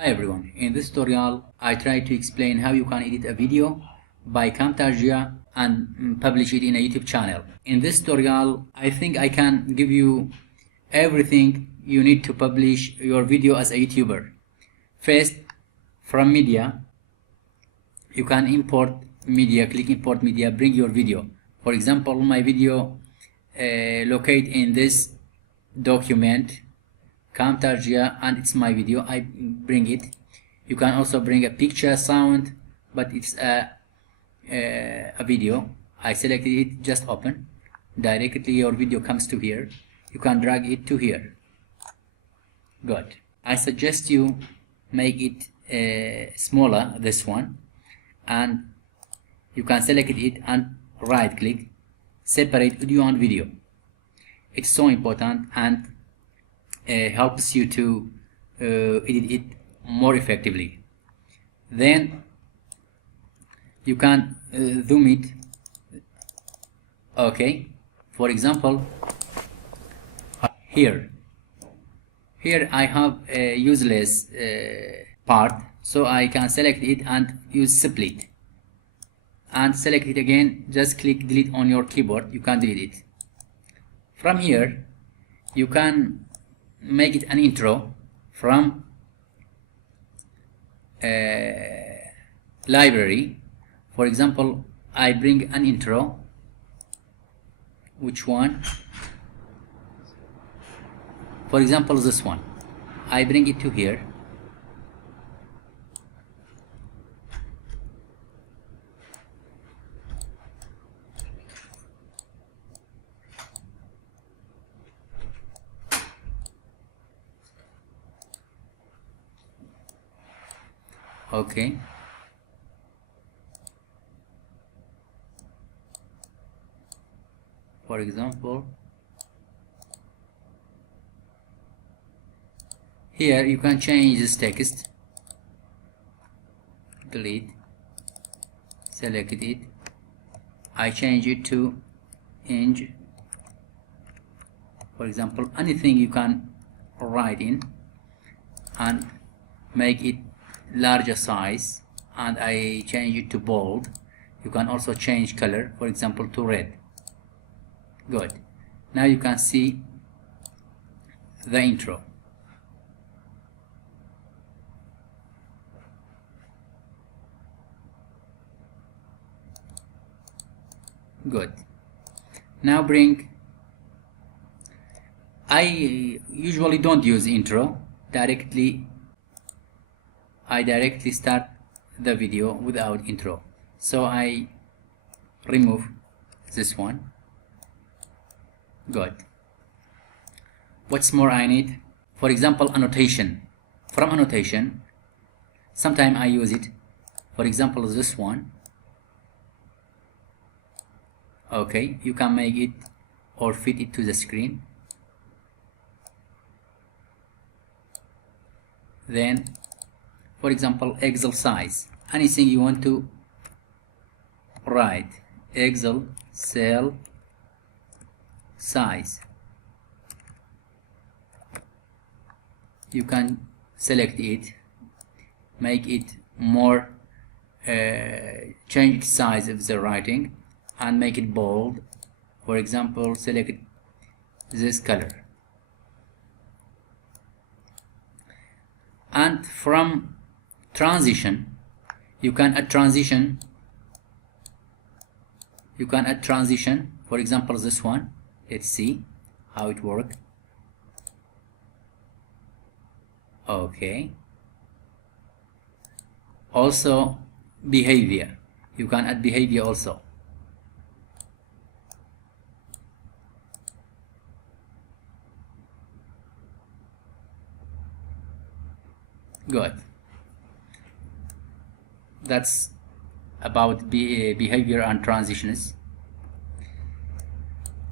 Hi everyone, in this tutorial I try to explain how you can edit a video by Camtasia and publish it in a YouTube channel. In this tutorial I think I can give you everything you need to publish your video as a YouTuber. First, from media, you can import media, click import media, bring your video. For example, my video locate in this document Camtasia, and it's my video. I bring it. You can also bring a picture, sound, but it's a video. I selected it, just open. Directly your video comes to here. You can drag it to here. Good. I suggest you make it smaller, this one, and you can select it and right click, separate audio and video. It's so important and helps you to edit it more effectively. Then you can zoom it. Okay, for example, here I have a useless part, so I can select it and use split and select it again. Just click delete on your keyboard. You can delete it. From here you can make it an intro from library. For example, I bring an intro. Which one? For example, this one. I bring it to here. Okay. For example, here you can change this text. Delete. Select it. I change it to ENG. For example, anything you can write in and make it larger size, and I change it to bold. You can also change color, for example, to red. Good. Now you can see the intro. Good. Now I usually don't use intro directly. I directly start the video without intro, so I remove this one. Good. What's more I need? For example, annotation. From annotation, sometimes I use it. For example, this one. Okay, you can make it or fit it to the screen. Then, for example, Excel size. Anything you want to write. Excel cell size. You can select it, make it more, change the size of the writing and make it bold. For example, select this color. And from transition, you can add transition. You can add transition. For example, this one. Let's see how it works. Okay. Also, behavior. You can add behavior also. Good. That's about behavior and transitions.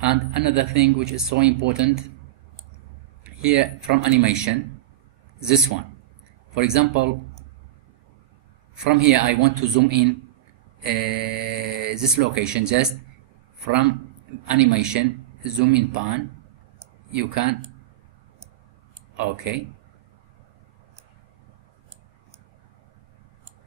And another thing which is so important here, from animation, this one. For example, from here I want to zoom in this location. Just from animation, zoom in pan, you can, okay,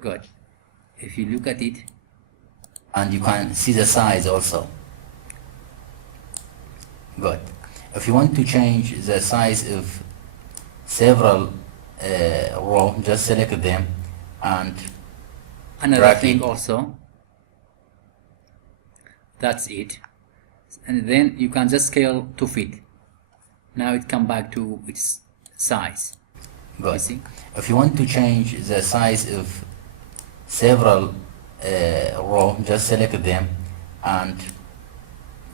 Good. If you look at it, and you can see the size also. Good. If you want to change the size of several rows, just select them and another drag thing it. also, that's it, and then you can just scale to fit. Now it come back to its size. Good. You see? If you want to change the size of several rows, just select them and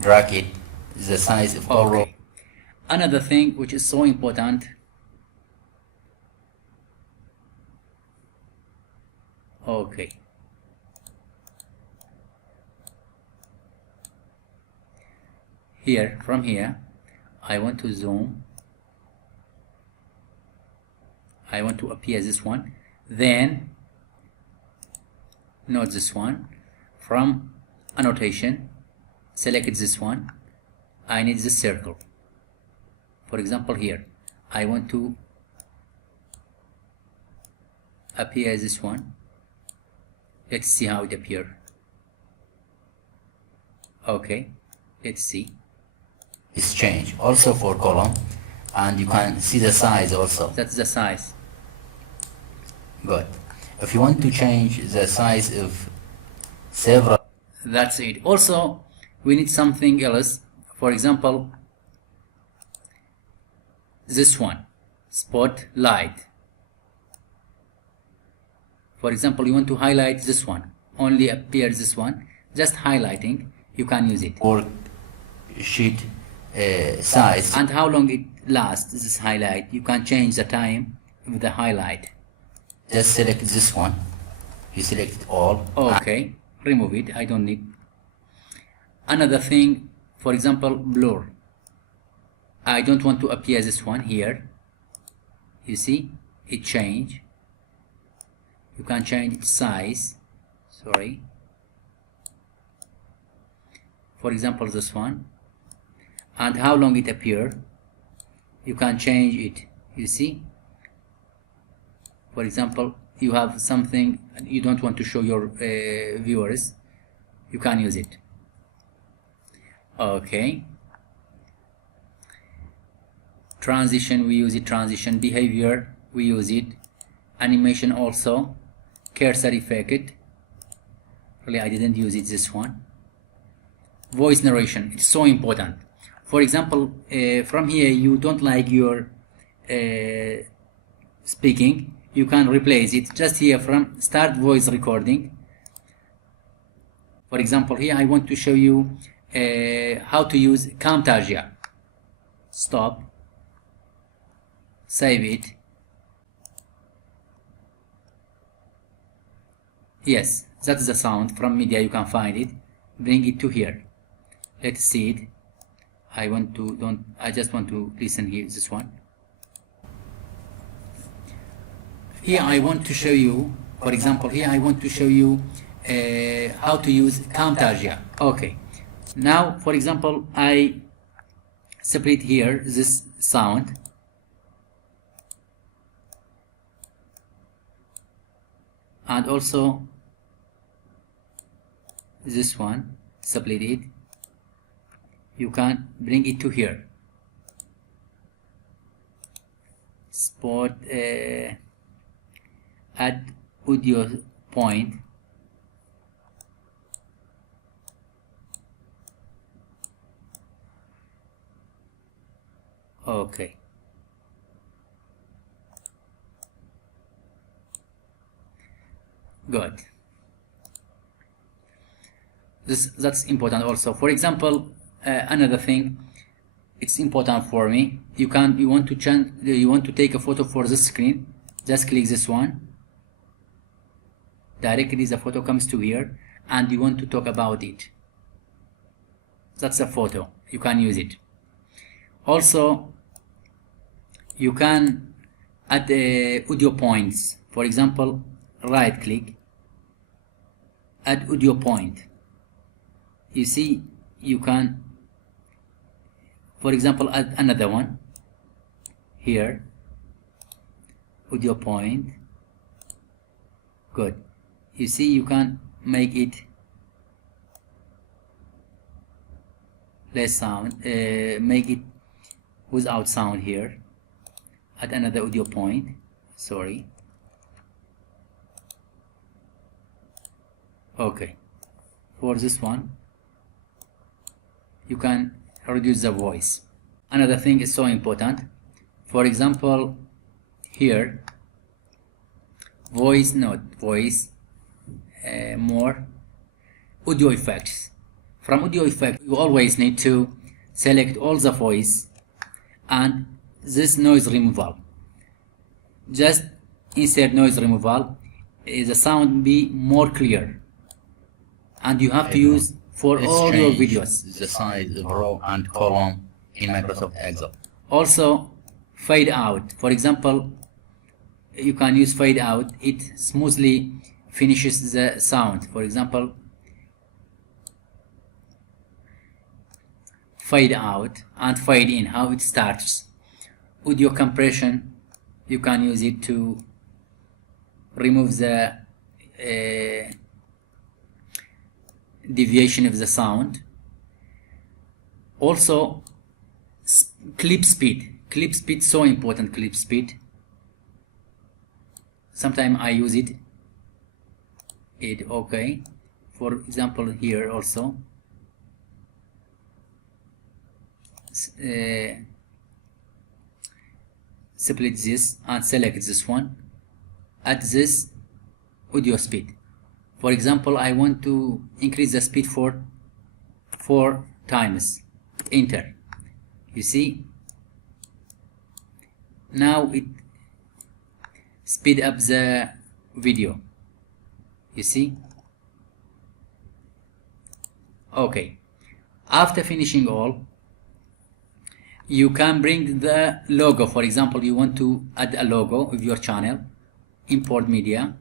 drag it the size of all rows. Okay. Another thing which is so important, okay, here, from here, I want to zoom, I want to appear this one, then not this one, from annotation, select this one, I need this circle. For example, here, I want to appear this one. Let's see how it appears. Okay, let's see. It's changed also for column, and you can see the size also. That's the size. Good. If you want to change the size of several, that's it. Also, we need something else. For example, this one, spotlight. For example, you want to highlight this one, only appear this one, just highlighting, you can use it. worksheet size. And how long it lasts, this highlight, you can change the time with the highlight. Just select this one. You select all. Okay, remove it, I don't need. Another thing, for example, blur. I don't want to appear this one here. You see, it changed. You can change its size. Sorry. For example, this one. And how long it appear. You can change it. You see. For example, you have something you don't want to show your viewers. You can use it. Okay. Transition, we use it. Transition behavior, we use it. Animation also. Cursor effect. Really, I didn't use it, this one. Voice narration, it's so important. For example, from here you don't like your speaking, you can replace it just here from start voice recording. For example, here I want to show you how to use Camtasia. Stop. Save it. Yes, that's the sound from media, you can find it. Bring it to here. Let's see it. I just want to listen here, this one. Here I want to show you, for example, here I want to show you how to use Camtasia. Okay. Now, for example, I separate here this sound. And also this one, split it. You can bring it to here. Add audio point. Okay. Good. That's important also. For example, another thing, it's important for me. You want to take a photo for this screen. Just click this one. Directly the photo comes to here, and you want to talk about it. That's a photo. You can use it. Also, you can add audio points. For example, right click, add audio point. You see, you can, for example, add another one here, audio point. Good. You see, you can make it less sound, make it without sound here at another audio point. Sorry. Okay, for this one you can reduce the voice. Another thing is so important. For example, here voice note, voice, more audio effects. From audio effect, you always need to select all the voice and this noise removal. Just insert noise removal, the sound be more clear, and you have to use for all your videos. The size of row and column in Microsoft Excel. Also, fade out. For example, you can use fade out. It smoothly finishes the sound. For example, fade out and fade in, how it starts. Audio compression, you can use it to remove the deviation of the sound. Also, clip speed. Clip speed, so important. Clip speed. Sometimes I use it. Okay. For example, here also. Split this and select this one at this audio speed. For example, I want to increase the speed for 4 times. Enter. You see, now it speed up the video. You see. Okay, after finishing all, you can bring the logo. For example, you want to add a logo of your channel. Import media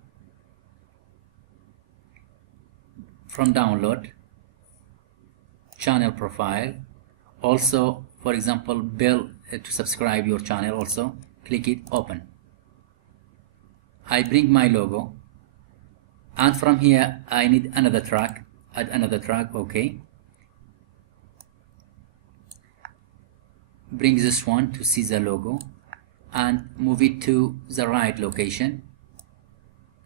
from download, channel profile. Also, for example, bell to subscribe your channel. Also click it, open. I bring my logo, and from here I need another track. Add another track. Okay, bring this one to see the logo and move it to the right location.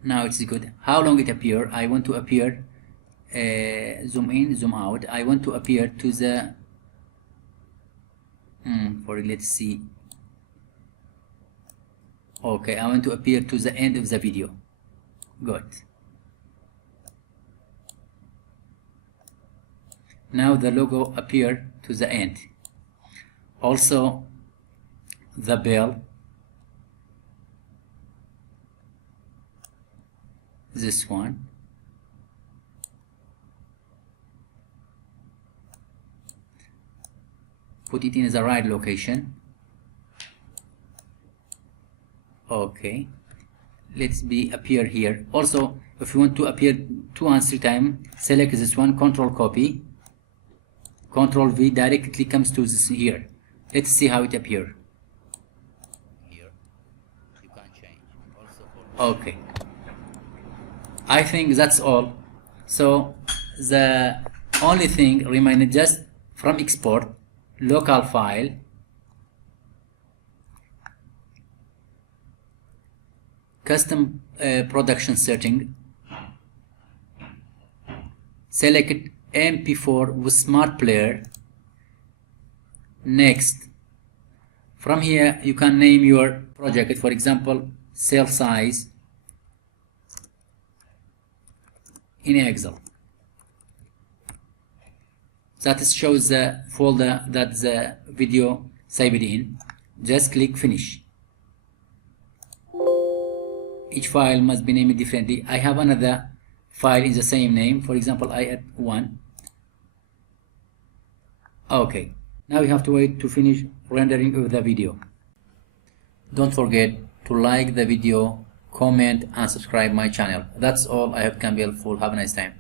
Now it's good. How long it appear? I want to appear, zoom in, zoom out. I want to appear to the let's see. Okay, I want to appear to the end of the video. Good. Now the logo appear to the end. Also, the bell, this one, put it in the right location. Okay, let's be appear here. Also, if you want to appear 2 and 3 times, select this one, control copy, control V, directly comes to this here. Let's see how it appear. Here you can change. Okay, I think that's all. So the only thing remains just from export, local file, custom production setting, select MP4 with smart player. Next, from here you can name your project. For example, cell size in Excel. That shows the folder that the video saved in. Just click finish. Each file must be named differently. I have another file in the same name. For example, I add 1. Okay, now we have to wait to finish rendering of the video. Don't forget to like the video, comment and subscribe my channel. That's all. I hope it can be helpful. Have a nice time.